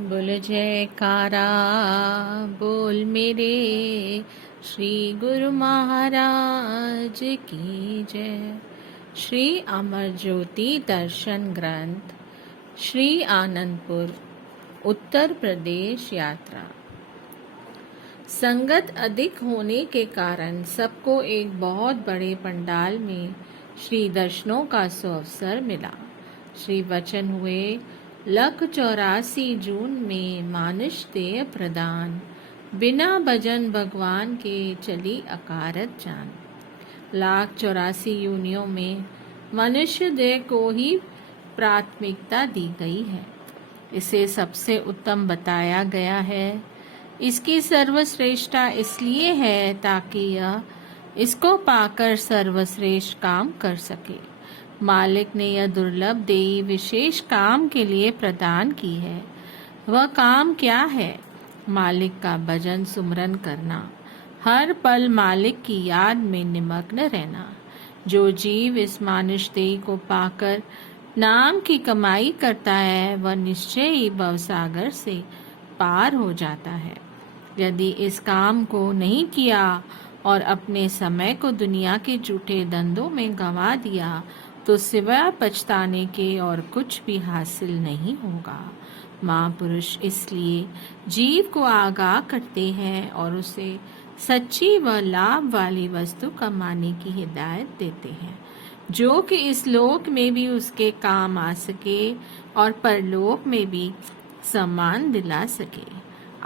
बोल जयकारा बोल मेरे श्री गुरु महाराज की जय। श्री अमर ज्योति दर्शन ग्रंथ श्री आनंदपुर उत्तर प्रदेश यात्रा। संगत अधिक होने के कारण सबको एक बहुत बड़े पंडाल में श्री दर्शनों का सुअवसर मिला। श्री वचन हुए 184 जून में मानुष देह प्रदान, बिना भजन भगवान के चली अकारत जान। 184 योनियों में मनुष्य देह को ही प्राथमिकता दी गई है। इसे सबसे उत्तम बताया गया है। इसकी सर्वश्रेष्ठता इसलिए है ताकि यह इसको पाकर सर्वश्रेष्ठ काम कर सके। मालिक ने यह दुर्लभ देही विशेष काम के लिए प्रदान की है। वह काम क्या है? मालिक का भजन सुमरन करना, हर पल मालिक की याद में निमग्न रहना। जो जीव इस मानुष देह को पाकर नाम की कमाई करता है, वह निश्चय ही भवसागर से पार हो जाता है। यदि इस काम को नहीं किया और अपने समय को दुनिया के झूठे धंधों में गंवा दिया तो सिवाय पछताने के और कुछ भी हासिल नहीं होगा। महापुरुष इसलिए जीव को आगाह करते हैं और उसे सच्ची व लाभ वाली वस्तु कमाने की हिदायत देते हैं, जो कि इस लोक में भी उसके काम आ सके और परलोक में भी सम्मान दिला सके।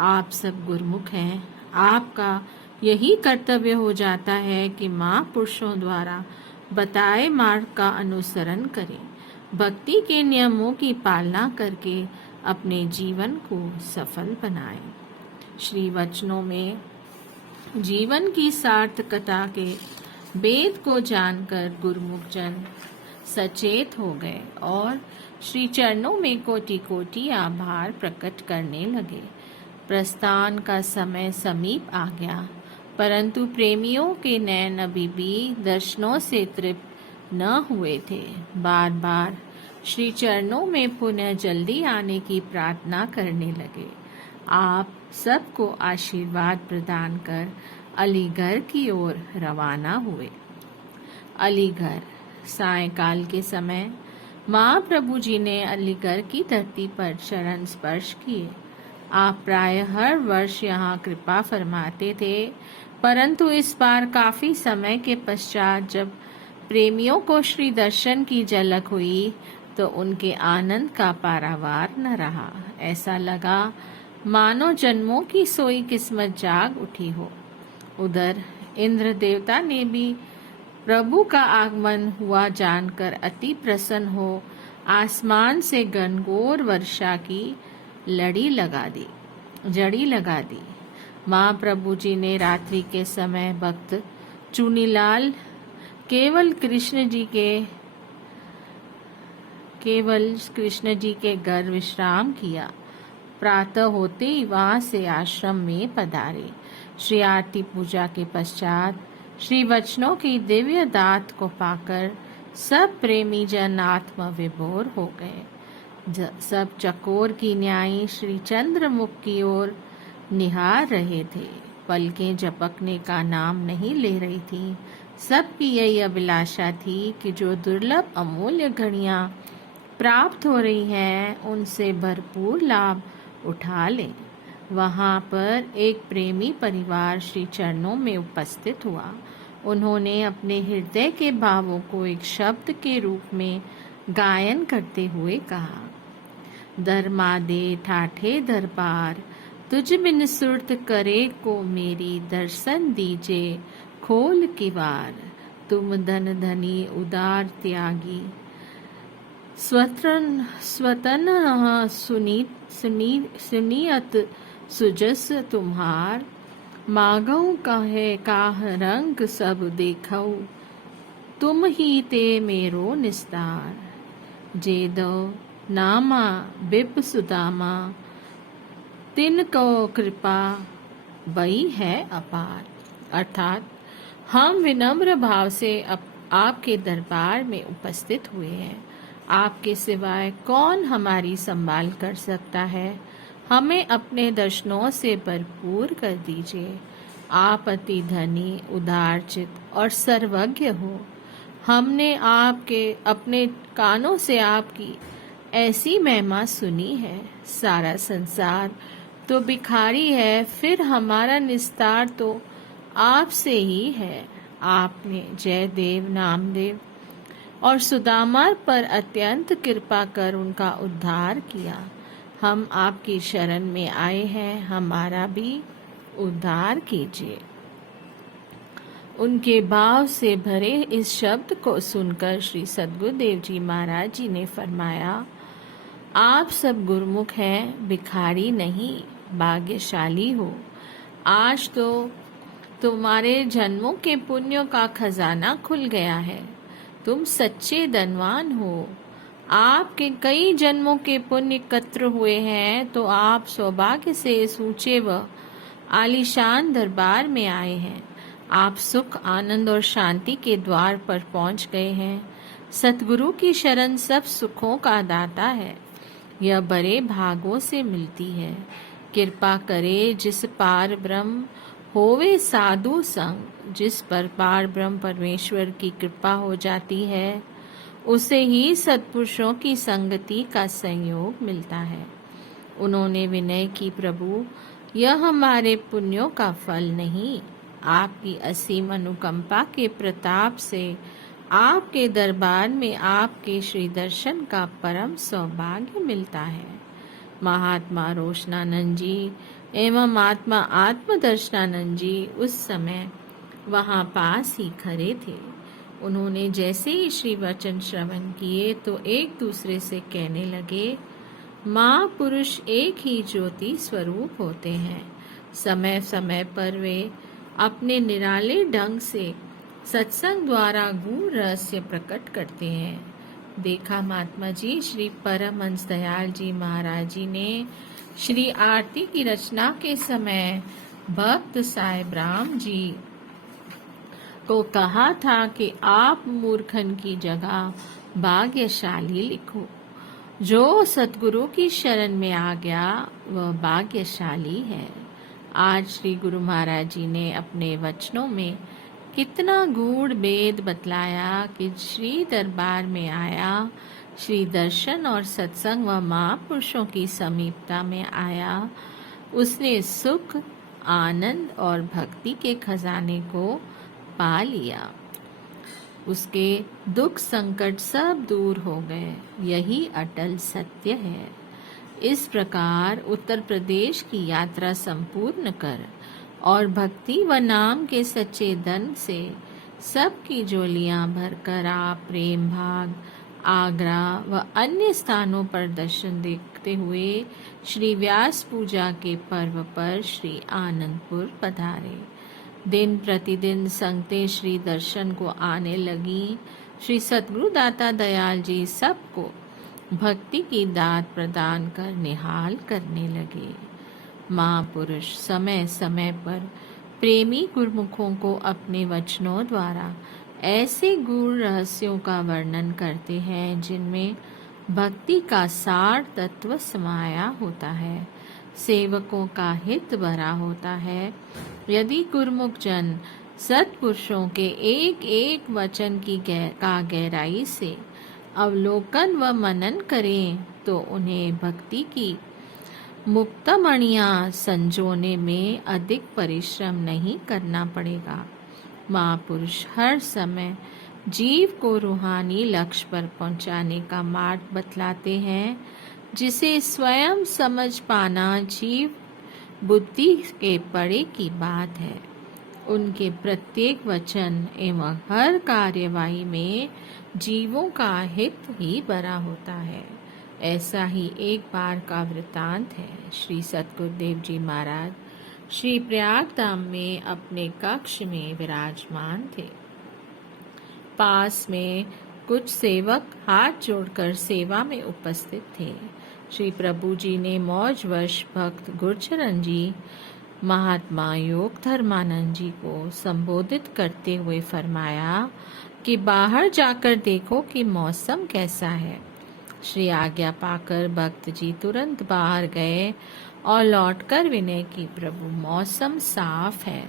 आप सब गुरुमुख हैं। आपका यही कर्तव्य हो जाता है कि महापुरुषों द्वारा बताए मार्ग का अनुसरण करें, भक्ति के नियमों की पालना करके अपने जीवन को सफल बनाएं। श्री वचनों में जीवन की सार्थकता के वेद को जानकर गुरुमुख जन सचेत हो गए और श्री चरणों में कोटि कोटि आभार प्रकट करने लगे। प्रस्थान का समय समीप आ गया, परंतु प्रेमियों के नयन अभी भी दर्शनों से तृप्त न हुए थे। बार बार श्री चरणों में पुनः जल्दी आने की प्रार्थना करने लगे। आप सबको आशीर्वाद प्रदान कर अलीगढ़ की ओर रवाना हुए। अलीगढ़ सायंकाल के समय महाप्रभु जी ने अलीगढ़ की धरती पर चरण स्पर्श किए। आप प्राय हर वर्ष यहाँ कृपा फरमाते थे, परंतु इस बार काफी समय के पश्चात जब प्रेमियों को श्री दर्शन की झलक हुई तो उनके आनंद का पारावार न रहा। ऐसा लगा मानो जन्मों की सोई किस्मत जाग उठी हो। उधर इंद्र देवता ने भी प्रभु का आगमन हुआ जानकर अति प्रसन्न हो आसमान से घनघोर वर्षा की जड़ी लगा दी। महाप्रभु जी ने रात्रि के समय भक्त चुनीलाल केवल कृष्ण जी के घर विश्राम किया। प्रातः होते ही वहां से आश्रम में पधारे। श्री आरती पूजा के पश्चात श्री वचनों की दिव्य दात को पाकर सब प्रेमी जन आत्म विभोर हो गए। सब चकोर की न्यायी श्री चंद्रमुख की ओर निहार रहे थे। पलकें झपकने का नाम नहीं ले रही थी। सबकी यही अभिलाषा थी कि जो दुर्लभ अमूल्य घड़ियां प्राप्त हो रही हैं, उनसे भरपूर लाभ उठा लें। वहां पर एक प्रेमी परिवार श्री चरणों में उपस्थित हुआ। उन्होंने अपने हृदय के भावों को एक शब्द के रूप में गायन करते हुए कहा, दरमादे ठाठे दरबार, तुझ बिन सुरत करे को मेरी, दर्शन दीजे खोल किवार। तुम धन धनी उदार त्यागी, स्वतन सुनियत सुजस तुम्हार। मागऊ कहे काह रंग सब देखऊ, तुम ही ते मेरो निस्तार। जे दो नामा बिप सुदामा, तिन को कृपा बई है अपार। अर्थात हम विनम्र भाव से आपके दरबार में उपस्थित हुए हैं। आपके सिवाय कौन हमारी संभाल कर सकता है? हमें अपने दर्शनों से भरपूर कर दीजिए। आप अति धनी, उदारचित और सर्वज्ञ हो। हमने आपके अपने कानों से आपकी ऐसी महिमा सुनी है। सारा संसार तो भिखारी है, फिर हमारा निस्तार तो आपसे ही है। आपने जयदेव, नामदेव और सुदामा पर अत्यंत कृपा कर उनका उद्धार किया। हम आपकी शरण में आए हैं, हमारा भी उद्धार कीजिए। उनके भाव से भरे इस शब्द को सुनकर श्री सद्गुरुदेव जी महाराज जी ने फरमाया, आप सब गुरुमुख हैं, भिखारी नहीं, भाग्यशाली हो। आज तो तुम्हारे जन्मों के पुण्यों का खजाना खुल गया है। तुम सच्चे धनवान हो। आपके कई जन्मों के पुण्य एकत्र हुए हैं, तो आप सौभाग्य से इस ऊंचे व आलीशान दरबार में आए हैं। आप सुख, आनंद और शांति के द्वार पर पहुंच गए हैं। सतगुरु की शरण सब सुखों का दाता है। यह बड़े भागों से मिलती है। कृपा करे जिस पार ब्रह्म होवे साधु संग। जिस पर पार ब्रह्म परमेश्वर की कृपा हो जाती है, उसे ही सत्पुरुषों की संगति का संयोग मिलता है। उन्होंने विनय की, प्रभु यह हमारे पुण्यों का फल नहीं, आपकी असीम अनुकंपा के प्रताप से आपके दरबार में आपके श्री दर्शन का परम सौभाग्य मिलता है। महात्मा रोशनानंद जी एवं महात्मा आत्मदर्शनानंद जी उस समय वहाँ पास ही खड़े थे। उन्होंने जैसे ही श्री वचन श्रवण किए तो एक दूसरे से कहने लगे, माँ पुरुष एक ही ज्योति स्वरूप होते हैं। समय समय पर वे अपने निराले ढंग से सत्संग द्वारा गूढ़ रहस्य प्रकट करते हैं। देखा महात्मा जी, श्री परमहंस दयाल जी महाराज जी ने श्री आरती की रचना के समय भक्त साहिब राम जी को कहा था कि आप मूर्खन की जगह भाग्यशाली लिखो। जो सतगुरु की शरण में आ गया वह भाग्यशाली है। आज श्री गुरु महाराज जी ने अपने वचनों में कितना गूढ़ भेद बतलाया कि श्री दरबार में आया, श्री दर्शन और सत्संग व महापुरुषों की समीपता में आया, उसने सुख, आनंद और भक्ति के खजाने को पा लिया। उसके दुख संकट सब दूर हो गए। यही अटल सत्य है। इस प्रकार उत्तर प्रदेश की यात्रा संपूर्ण कर और भक्ति व नाम के सच्चे धन से सबकी झोलियां भरकर आप प्रेम भाग आगरा व अन्य स्थानों पर दर्शन देखते हुए श्री व्यास पूजा के पर्व पर श्री आनंदपुर पधारे। दिन प्रतिदिन संगतें श्री दर्शन को आने लगी। श्री सतगुरु दाता दयाल जी सबको भक्ति की दात प्रदान कर निहाल करने लगे। महापुरुष समय समय पर प्रेमी गुरुमुखों को अपने वचनों द्वारा ऐसे गूढ़ रहस्यों का वर्णन करते हैं जिनमें भक्ति का सार तत्व समाया होता है, सेवकों का हित भरा होता है। यदि गुरुमुख जन सत्पुरुषों के एक एक वचन की गहराई से अवलोकन व मनन करें तो उन्हें भक्ति की मुक्तमणियाँ संजोने में अधिक परिश्रम नहीं करना पड़ेगा। महापुरुष हर समय जीव को रूहानी लक्ष्य पर पहुंचाने का मार्ग बतलाते हैं, जिसे स्वयं समझ पाना जीव बुद्धि के परे की बात है। उनके प्रत्येक वचन एवं हर कार्यवाही में जीवों का हित ही भरा होता है। ऐसा ही एक बार का वृतांत है। श्री सतगुरुदेव जी महाराज श्री प्रयागधाम में अपने कक्ष में विराजमान थे। पास में कुछ सेवक हाथ जोड़कर सेवा में उपस्थित थे। श्री प्रभु जी ने मौजवश भक्त गुरचरण जी, महात्मा योग धर्मानंद जी को संबोधित करते हुए फरमाया कि बाहर जाकर देखो कि मौसम कैसा है। श्री आज्ञा पाकर भक्त जी तुरंत बाहर गए और लौटकर विनय की, प्रभु मौसम साफ है।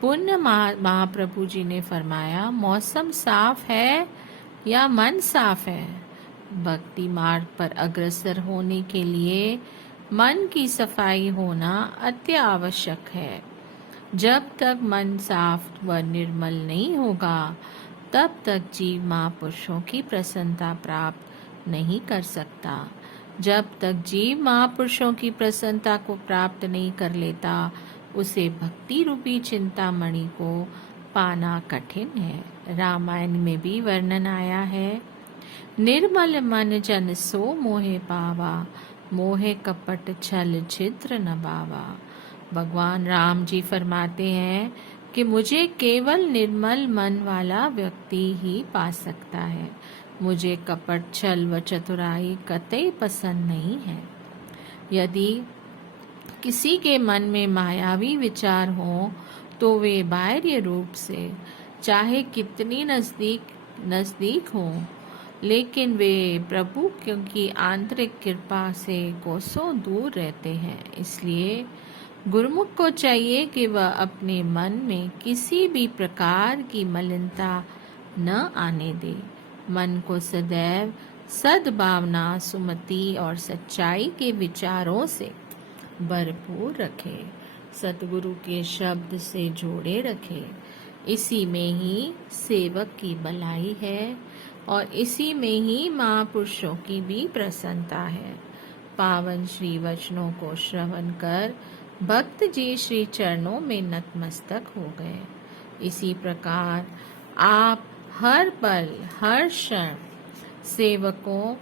पुण्य महाप्रभु जी ने फरमाया, मौसम साफ है या मन साफ है? भक्ति मार्ग पर अग्रसर होने के लिए मन की सफाई होना अति आवश्यक है। जब तक मन साफ व निर्मल नहीं होगा तब तक जीव महापुरुषों की प्रसन्नता प्राप्त नहीं कर सकता। जब तक जीव महापुरुषों की प्रसन्नता को प्राप्त नहीं कर लेता उसे भक्ति रूपी चिंतामणि को पाना कठिन है। रामायण में भी वर्णन आया है, निर्मल मन जन सो मोहे पावा, मोहे कपट छल छिद्र न बावा। भगवान राम जी फरमाते हैं कि मुझे केवल निर्मल मन वाला व्यक्ति ही पा सकता है। मुझे कपट छल व चतुराई कतई पसंद नहीं है। यदि किसी के मन में मायावी विचार हो तो वे बाह्य रूप से चाहे कितनी नजदीक हो, लेकिन वे प्रभु की आंतरिक कृपा से कोसों दूर रहते हैं। इसलिए गुरुमुख को चाहिए कि वह अपने मन में किसी भी प्रकार की मलिनता न आने दे। मन को सदैव सद्भावना, सुमति और सच्चाई के विचारों से भरपूर रखे, सतगुरु के शब्द से जोड़े रखे। इसी में ही सेवक की भलाई है और इसी में ही महापुरुषों की भी प्रसन्नता है। पावन श्री वचनों को श्रवण कर भक्त जी श्री चरणों में नतमस्तक हो गए। इसी प्रकार आप हर पल हर क्षण सेवकों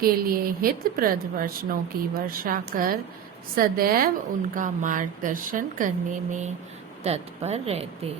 के लिए हितप्रद वचनों की वर्षा कर सदैव उनका मार्गदर्शन करने में तत्पर रहते।